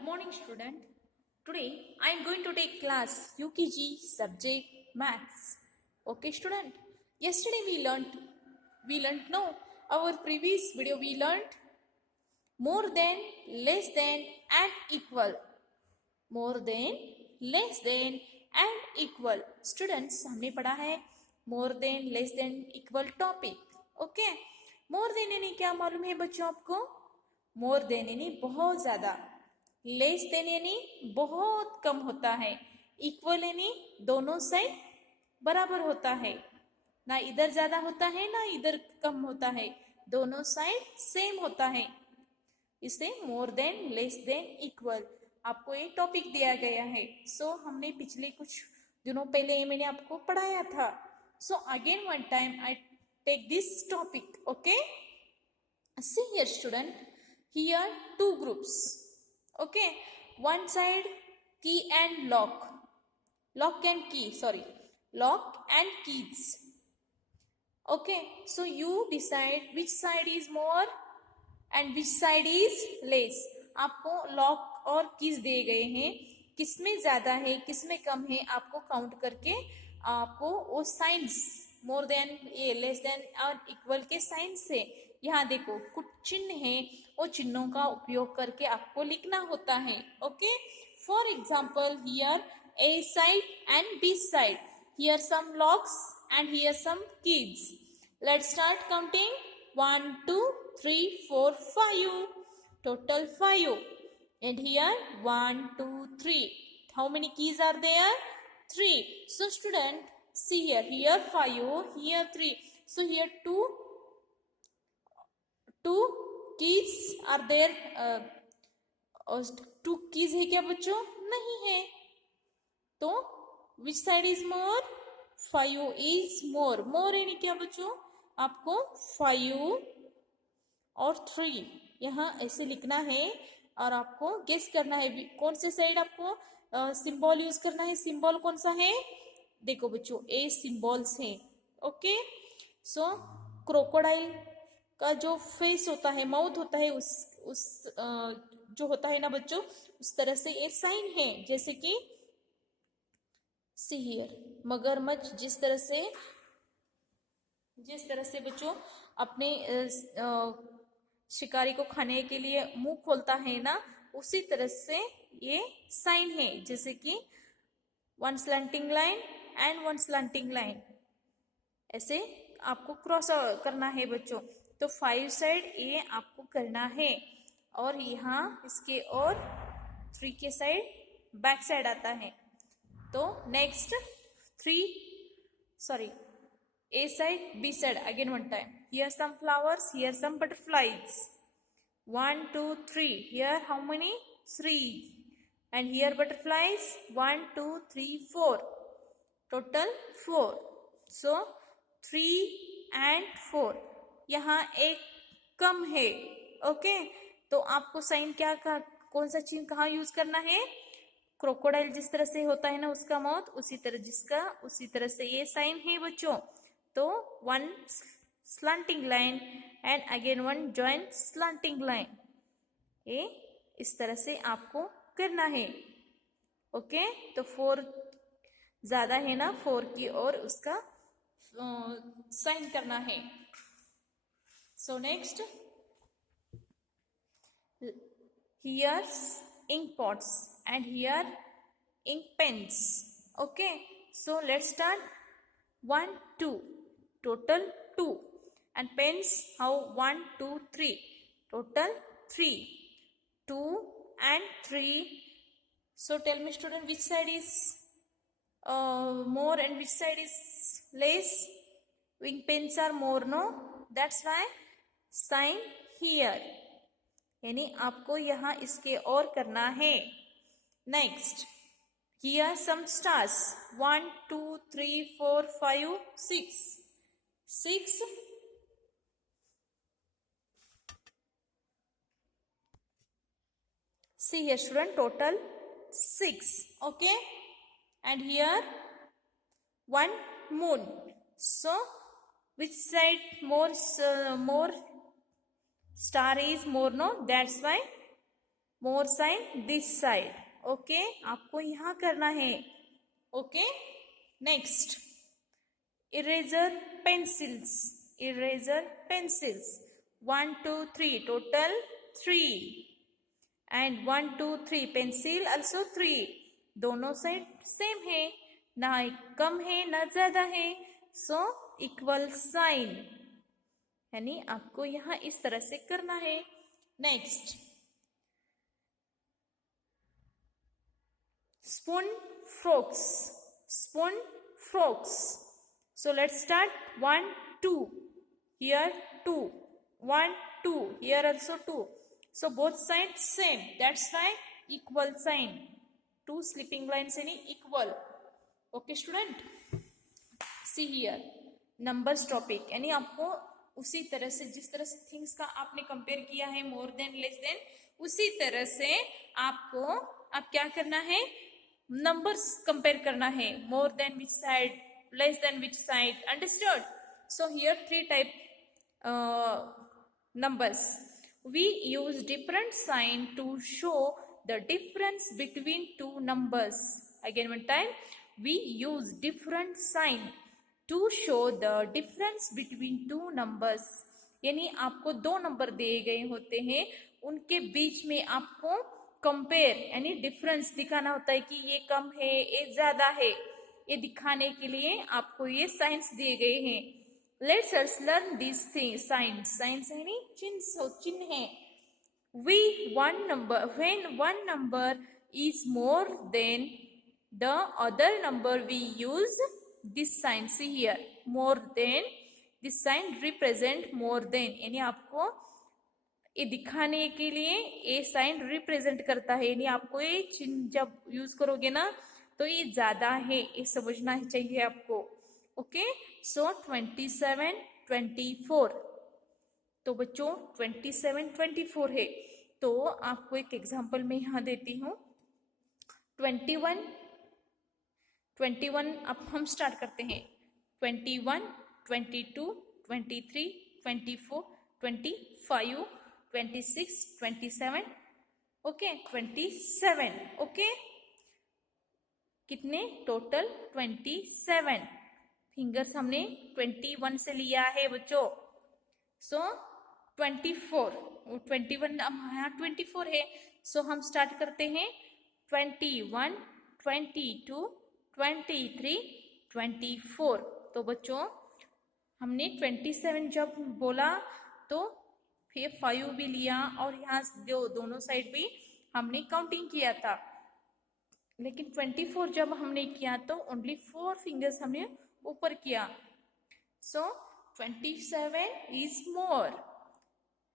Good morning, student. Today I am going to take class UKG subject maths. Okay, student. Yesterday we learned no. Our previous video we learned more than, less than, and equal. More than, less than, and equal. Students, हमने पढ़ा है more than, less than, equal topic. Okay. More than यानी क्या मालूम है बच्चों आपको? More than यानी बहुत ज्यादा, लेस देन यानी बहुत कम होता है, इक्वल यानी दोनों साइड बराबर होता है, ना इधर ज्यादा होता है ना इधर कम होता है, दोनों साइड सेम होता है, इसे more than, less than, equal आपको एक टॉपिक दिया गया है। सो हमने पिछले कुछ दिनों पहले ये मैंने आपको पढ़ाया था। So again one time I take this topic. Okay, see here student, here two groups. Okay, one side key and lock and key, sorry, lock and keys. Okay, so you decide which side is more and which side is less. आपको lock और keys दिए गए हैं, किसमें ज्यादा है किसमें कम है आपको काउंट करके आपको वो साइंस मोर देन, ये लेस देन और इक्वल के साइंस से यहाँ देखो कुछ चिन्ह है, वो चिन्हों का उपयोग करके आपको लिखना होता है. Okay, for example here A side and B side, here some locks and here some keys. Let's start counting. 1 2 3 4 5, total 5. And here 1 2 3, how many keys are there? 3. So student, see here 5, here 3. So here two keys are there. Two keys है क्या बच्चों? नहीं है. तो which side is more? 5 is more. More यानी क्या बच्चों? आपको 5 और 3 यहाँ ऐसे लिखना है और आपको गेस करना है कौन से साइड आपको सिंबल यूज करना है. सिंबल कौन सा है? देखो बच्चों, ए सिंबल्स है. ओके, सो क्रोकोडाइल का जो फेस होता है, माउथ होता है, उस जो होता है ना बच्चों, उस तरह से ये साइन है. जैसे कि सी हियर, मगरमच्छ जिस तरह से बच्चों अपने शिकारी को खाने के लिए मुंह खोलता है ना, उसी तरह से ये साइन है. जैसे कि 1 slanting line and 1 slanting line, ऐसे आपको क्रॉस करना है बच्चों. तो 5 साइड ये आपको करना है और यहाँ इसके और 3 के साइड बैक साइड आता है. तो next 3, sorry, A side, B side, again one time. Here some flowers, here some butterflies. 1 2 3, here how many? 3. And here butterflies, 1 2 3 4, total 4. So 3 and 4, यहाँ एक कम है. ओके, तो आपको साइन क्या कौन सा चिन्ह कहाँ यूज करना है? क्रोकोडाइल जिस तरह से होता है ना उसका माउथ, उसी तरह से ये साइन है बच्चों. तो 1 slanting line and again 1 joint slanting line, ये इस तरह से आपको करना है. ओके, तो 4 ज्यादा है ना, 4 की और उसका साइन करना है. So next, here ink pots and here ink pens. Okay, so let's start. 1 2, total 2. And pens, how? 1 2 3, total 3. 2 and 3. So tell me student, which side is more and which side is less? Ink pens are more, no? That's why sign here, यानी आपको यहाँ इसके और करना है. Next, here some stars. 1 2 3 4 5 6. 6. See here student, total 6. Okay, and here 1 moon. So which side more star is more? No, that's why more sign this side. Okay, आपको यहाँ करना है. Okay, next, eraser pencils. Eraser pencils. 1, 2, 3. Total 3. And 1, 2, 3. Pencil also 3. दोनों side same है, ना कम है ना ज्यादा है. सो इक्वल साइन, यानी आपको यहाँ इस तरह से करना है. Next, spoon forks. Spoon forks. So let's start. 1, 2. Here 2. 1, 2. Here also 2. So both sides same. That's why equal sign. Two slipping lines any equal. Okay student. See here. Numbers topic. यानी आपको उसी तरह से, जिस तरह से थिंग्स का आपने कंपेयर किया है मोर देन लेस देन, उसी तरह से आपको अब क्या करना है, नंबर्स कंपेयर करना है. More than which side, less than which side. Understood? So here 3 type numbers. We use different sign to show the difference between two numbers. Again one time, we use different sign to show the difference between two numbers. यानी आपको दो number दिए गए होते हैं, उनके बीच में आपको कंपेयर यानी डिफरेंस दिखाना होता है कि ये कम है ये ज्यादा है. ये दिखाने के लिए आपको ये साइंस दिए गए हैं. Let's us learn these things. Signs. Signs यानी चिन्ह है. When one number is more than the other number, we use this sign. See here, more than. This sign represent more than. यानी आपको ये दिखाने के लिए ये साइन रिप्रेजेंट करता है. यानी आपको ये चिन्ह जब यूज करोगे ना तो ये ज्यादा है, ये समझना ही चाहिए आपको. ओके, सो 27, 24. तो बच्चों 27, 24 है. तो आपको एक एग्जांपल मैं यहाँ देती हूँ. 21 अब हम स्टार्ट करते हैं. 21, 22, 23, 24, 25, 26, 27. ओके, 27. ओके, कितने टोटल? 27. फिंगर्स हमने 21 से लिया है बच्चों. सो 24, 21 अब यहाँ 24 है. सो हम स्टार्ट करते हैं. 21, 22, 23, 24. तो बच्चों हमने 27 जब बोला तो फिर 5 भी लिया और यहाँ दोनों साइड भी हमने काउंटिंग किया था. लेकिन 24 जब हमने किया तो ओनली 4 फिंगर्स हमने ऊपर किया. सो 27 इज मोर,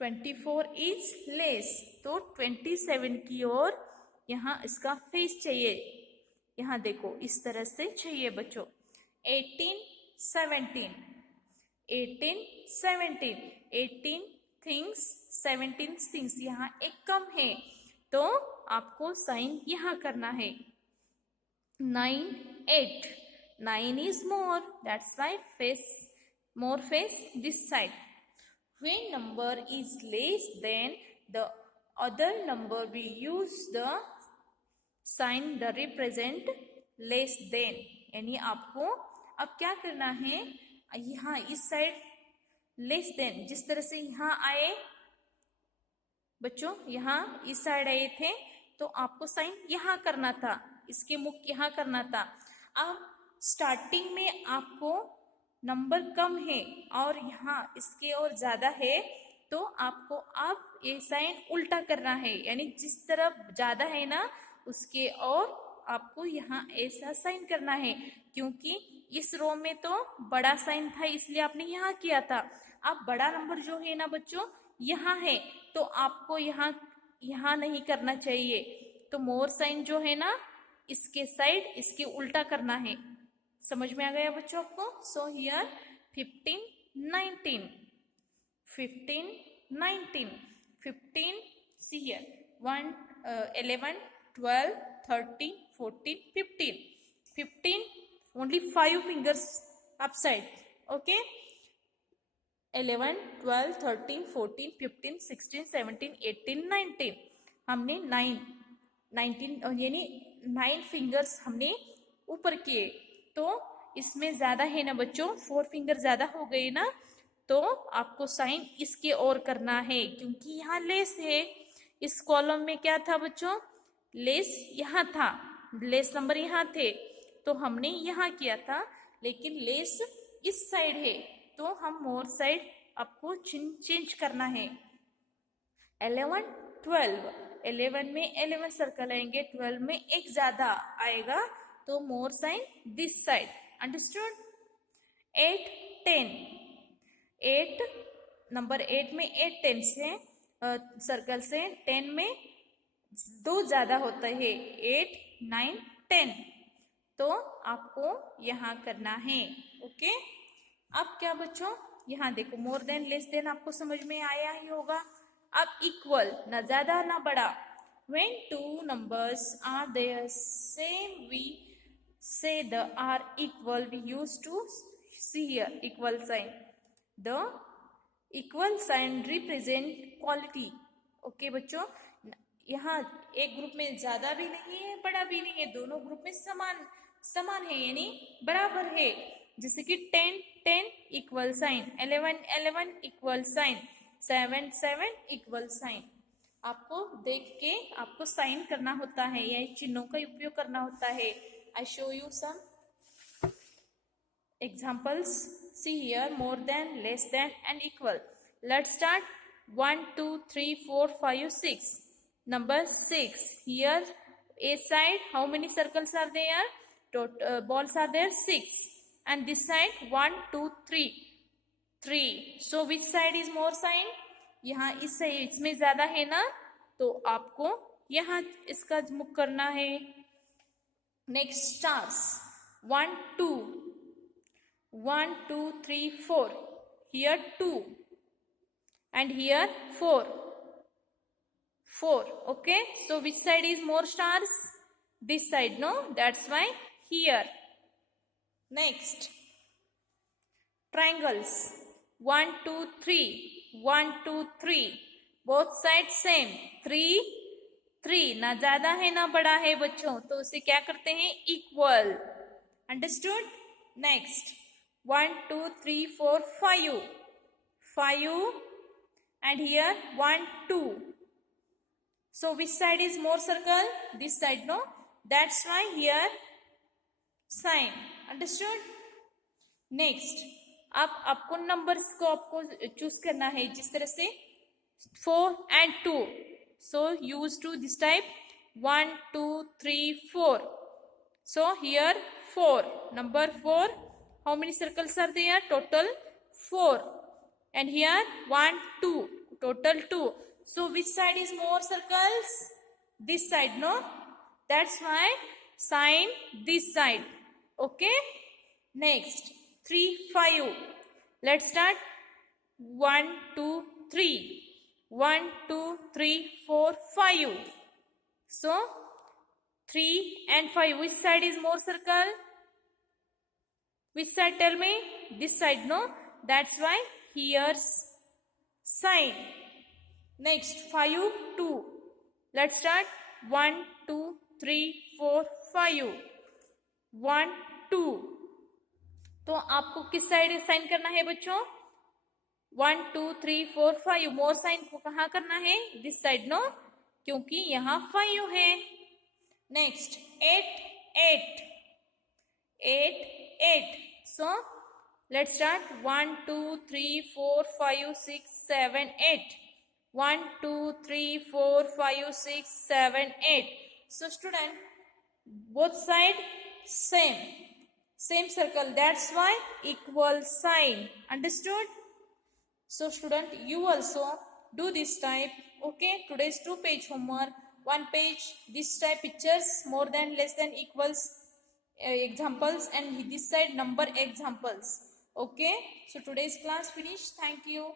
24 इज लेस. तो 27 की ओर यहाँ इसका फेस चाहिए. यहाँ देखो इस तरह से चाहिए बच्चों. 18, 17, 18, 17, 18 थिंग्स, 17 थिंग्स. यहाँ एक कम है तो आपको साइन यहाँ करना है. 9, 8. 9 is more. That's why more face this side. When number is less than the other number, we use the sign that represent less than. यानी आपको अब क्या करना है, यहाँ इस साइड लेस देन, जिस तरह से यहाँ आए बच्चों, यहाँ इस साइड आए थे तो आपको साइन यहाँ करना था, इसके मुख यहाँ करना था. अब स्टार्टिंग में आपको नंबर कम है और यहाँ इसके और ज्यादा है तो आपको अब ये साइन उल्टा करना है. यानी जिस तरफ ज्यादा है ना उसके और आपको यहाँ ऐसा साइन करना है. क्योंकि इस रो में तो बड़ा साइन था इसलिए आपने यहाँ किया था. अब बड़ा नंबर जो है ना बच्चों यहाँ है तो आपको यहाँ नहीं करना चाहिए. तो मोर साइन जो है ना इसके साइड इसके उल्टा करना है. समझ में आ गया बच्चों आपको? So here 15, 19, 15, 19, 15. See here 1, 11, 12, 13, 14, 15. 15 only 5 fingers upside. Okay, 11, 12, 13, 14, 15, 16, 17, 18, 19. हमने 19 यानी 9 फिंगर्स हमने ऊपर किए, तो इसमें ज्यादा है ना बच्चों, 4 फिंगर ज्यादा हो गए ना, तो आपको साइन इसके और करना है, क्योंकि यहाँ लेस है। इस कॉलम में क्या था बच्चों, लेस यहाँ था, लेस नंबर यहाँ थे, तो हमने यहाँ किया था, लेकिन लेस इस साइड है, तो हम मोर साइड आपको चेंज करना है। 11 12, 11 में 11 सर्कल आएंगे, 12 में एक ज्यादा आएगा, तो more sign this side, understood. 8 10, 8 number 8 में 8 10 से सर्कल से, 10 में 2 ज्यादा होता है, 8 9 10, तो आपको यहाँ करना है। ओके, अब क्या बच्चों, यहाँ देखो मोर देन लेस देन आपको समझ में आया ही होगा। अब इक्वल, ना ज्यादा ना बड़ा। When two numbers are there same, we say the are equal. We used to see here equal sign. The equal sign represent quality. Okay बच्चों, यहाँ एक ग्रुप में ज्यादा भी नहीं है बड़ा भी नहीं है, दोनों ग्रुप में समान है, यानी बराबर है। जैसे कि 10 10 equal sign, 11 11 equal sign, 7 7 equal sign. आपको देख के आपको साइन करना होता है, या चिन्हों का उपयोग करना होता है। I show you some examples. See here, more than, less than and equal. Let's start. 1 2 3 4 5 6. Number 6. Here a side, how many circles are there? Balls are there 6, and this side 1 2 3 3. So which side is more sign? यहाँ इसमें ज्यादा है ना, तो आपको यहाँ इसका मुख करना है। Next stars, 1 2 1 2 3 4, here 2 and here 4 4. Okay, so which side is more stars? This side, no? That's why here. Next, triangles, 1 2 3 1 2 3, both sides same, 3 3, ना ज्यादा है ना बड़ा है बच्चों, तो उसे क्या करते हैं, equal, understood. Next, 1 2 3 4 5 5, and here 1 2. So which side is more circle? This side, no? That's why here sign, understood. Next, अब आपको नंबर्स को आपको चूज करना है, जिस तरह से 4 and 2. So use to this type, 1 2 3 4. So here 4, number 4. How many circles are there? Total 4. And here 1 2, total 2. So which side is more circles? This side, no? That's why sign this side. Okay? Next, 3 5. Let's start. 1 2 3 1 2 3 4 5. So 3 and 5, which side is more circle? Which side, tell me? This side, no? That's why here's sign. Next, 5 2. Let's start. 1 2 3 4 5 1 2. तो आपको किस side sign करना है बच्चों? 1 2 3 4 5, मोर sign को कहाँ करना है? This side, no? क्योंकि यहाँ 5 है। Next, 8 8 8 8. So let's start. 1 2 3 4 5 6 7 8. 1 2 3 4 5 6 7 8. So student, both side same circle, that's why equal sign, understood. So student, you also do this type. Okay, today's 2-page homework, 1 page this type pictures, more than, less than, equals examples, and this side number examples. Okay, so today's class finished. Thank you.